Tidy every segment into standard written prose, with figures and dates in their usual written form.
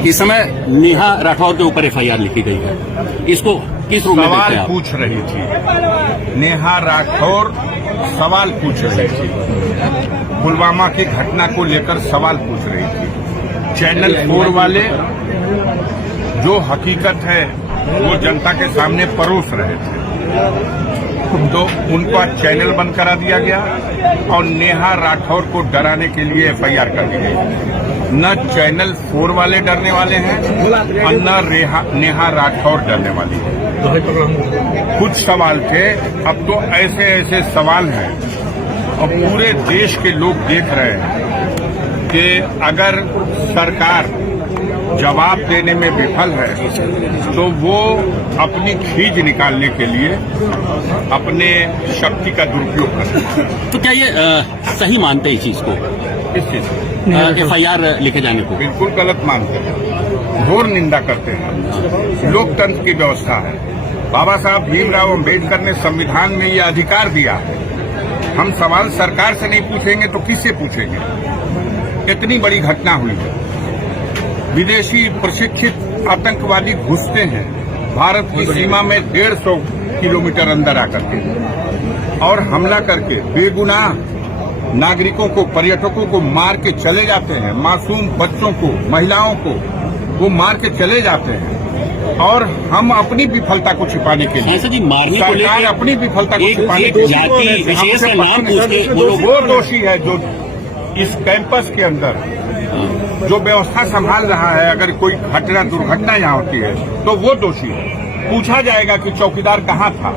इस समय नेहा राठौर के ऊपर एफआईआर लिखी गई है, इसको किस रूप में देखते सवाल हैं आप? पूछ रही थी नेहा राठौर, सवाल पूछ रही थी पुलवामा की घटना को लेकर सवाल पूछ रही थी। चैनल 4 वाले जो हकीकत है वो जनता के सामने परोस रहे थे, तो उनका चैनल बंद करा दिया गया और नेहा राठौर को डराने के लिए एफआईआर कर दी गई। न चैनल 4 वाले डरने वाले हैं और न नेहा राठौर डरने वाली है। कुछ सवाल थे, अब तो ऐसे ऐसे सवाल हैं और पूरे देश के लोग देख रहे हैं कि अगर सरकार जवाब देने में विफल है तो वो अपनी खींच निकालने के लिए अपने शक्ति का दुरुपयोग करते हैं। तो क्या ये सही मानते हैं इस चीज को, इस चीज एफआईआर लिखे जाने को? बिल्कुल गलत मानते हैं, घोर निंदा करते हैं। लोकतंत्र की व्यवस्था है, बाबा साहब भीमराव अम्बेडकर ने संविधान में ये अधिकार दिया है। हम सवाल सरकार से नहीं पूछेंगे तो किससे पूछेंगे? इतनी बड़ी घटना हुई है, विदेशी प्रशिक्षित आतंकवादी घुसते हैं भारत की सीमा में 150 किलोमीटर अंदर आकर के और हमला करके बेगुनाह नागरिकों को, पर्यटकों को मार के चले जाते हैं। मासूम बच्चों को, महिलाओं को वो मार के चले जाते हैं और हम अपनी विफलता को छिपाने के लिए, सरकार अपनी विफलता को छिपाने के लिए वो दोषी है जो इस कैंपस के अंदर जो व्यवस्था संभाल रहा है। अगर कोई घटना, दुर्घटना यहाँ होती है तो वो दोषी है। पूछा जाएगा कि चौकीदार कहाँ था,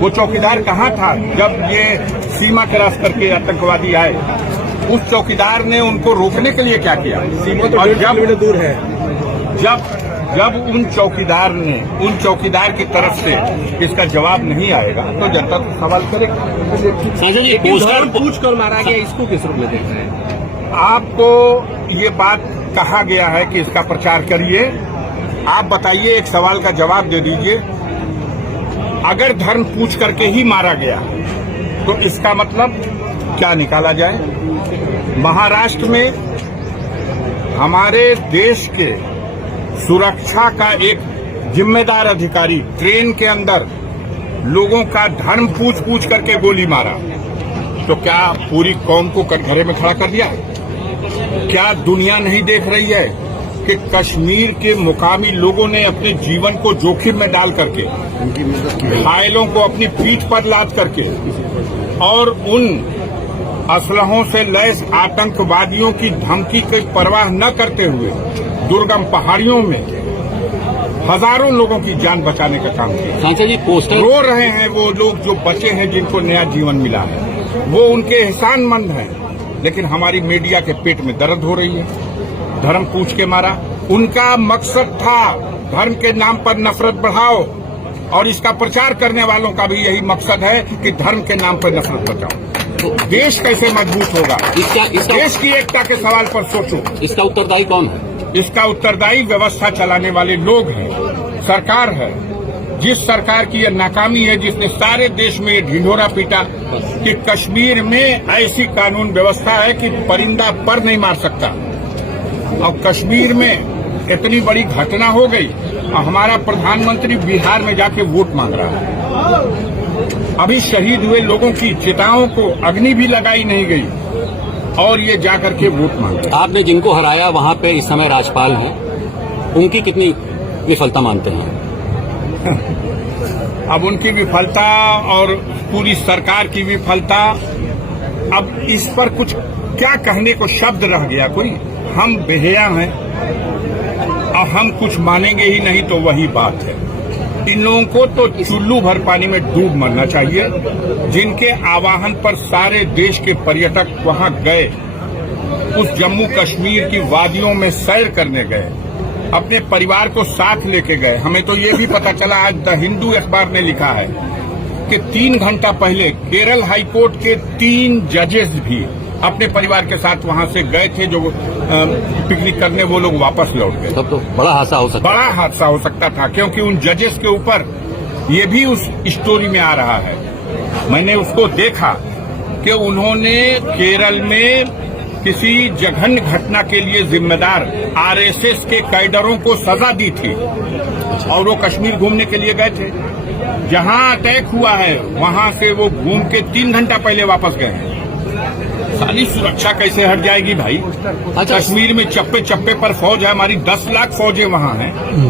वो चौकीदार कहाँ था जब ये सीमा क्रॉस करके आतंकवादी आए? उस चौकीदार ने उनको रोकने के लिए क्या किया? सीमा तो 1.5 किलोमीटर दूर है। जब उन चौकीदार की तरफ से इसका जवाब नहीं आएगा तो जनता तो सवाल करेगी। पोस्टर पूछ कर मारा गया, इसको किस रूप में देख रहे हैं? आपको ये बात कहा गया है कि इसका प्रचार करिए। आप बताइए, एक सवाल का जवाब दे दीजिए। अगर धर्म पूछ करके ही मारा गया तो इसका मतलब क्या निकाला जाए? महाराष्ट्र में हमारे देश के सुरक्षा का एक जिम्मेदार अधिकारी ट्रेन के अंदर लोगों का धर्म पूछ करके गोली मारा, तो क्या पूरी कौम को कटघरे में खड़ा कर दिया? क्या दुनिया नहीं देख रही है कि कश्मीर के मुकामी लोगों ने अपने जीवन को जोखिम में डाल करके, घायलों को अपनी पीठ पर लाद करके और उन असलहों से लैस आतंकवादियों की धमकी की परवाह न करते हुए दुर्गम पहाड़ियों में हजारों लोगों की जान बचाने का काम किया। सांसद जी, पोस्टर रो रहे हैं वो लोग जो बचे हैं, जिनको नया जीवन मिला है, वो उनके एहसानमंद हैं। लेकिन हमारी मीडिया के पेट में दर्द हो रही है। धर्म पूछ के मारा, उनका मकसद था धर्म के नाम पर नफरत बढ़ाओ और इसका प्रचार करने वालों का भी यही मकसद है कि धर्म के नाम पर नफरत बचाओ। तो देश कैसे मजबूत होगा? देश की एकता के सवाल पर सोचो। इसका उत्तरदायी कौन है? इसका उत्तरदायी व्यवस्था चलाने वाले लोग हैं, सरकार है। जिस सरकार की यह नाकामी है, जिसने सारे देश में ये ढिंढोरा पीटा कि कश्मीर में ऐसी कानून व्यवस्था है कि परिंदा पर नहीं मार सकता, और कश्मीर में इतनी बड़ी घटना हो गई और हमारा प्रधानमंत्री बिहार में जाके वोट मांग रहा है। अभी शहीद हुए लोगों की चिताओं को अग्नि भी लगाई नहीं गई और ये जाकर के वोट मांगे। आपने जिनको हराया वहां पे इस समय राज्यपाल हैं, उनकी कितनी विफलता मानते हैं? अब उनकी विफलता और पूरी सरकार की विफलता, अब इस पर कुछ क्या कहने को शब्द रह गया कोई? हम बेहया हैं और हम कुछ मानेंगे ही नहीं, तो वही बात है। इन लोगों को तो चुल्लू भर पानी में डूब मरना चाहिए। जिनके आह्वान पर सारे देश के पर्यटक वहां गए, उस जम्मू कश्मीर की वादियों में सैर करने गए, अपने परिवार को साथ लेके गए। हमें तो ये भी पता चला, आज द हिंदू अखबार ने लिखा है कि 3 घंटा पहले केरल हाईकोर्ट के 3 जजेस भी अपने परिवार के साथ वहां से गए थे, जो पिकनिक करने, वो लोग वापस लौट गए। तब तो बड़ा हादसा हो सकता था, क्योंकि उन जजेस के ऊपर ये भी उस स्टोरी में आ रहा है। मैंने उसको देखा कि उन्होंने केरल में किसी जघन्य घटना के लिए जिम्मेदार आरएसएस के कैडरों को सजा दी थी और वो कश्मीर घूमने के लिए गए थे। जहां अटैक हुआ है वहां से वो घूम के 3 घंटा पहले वापस गए हैं। सारी सुरक्षा कैसे हट जाएगी भाई? अच्छा, कश्मीर में चप्पे चप्पे पर फौज है, हमारी 10 लाख फौजें वहां हैं।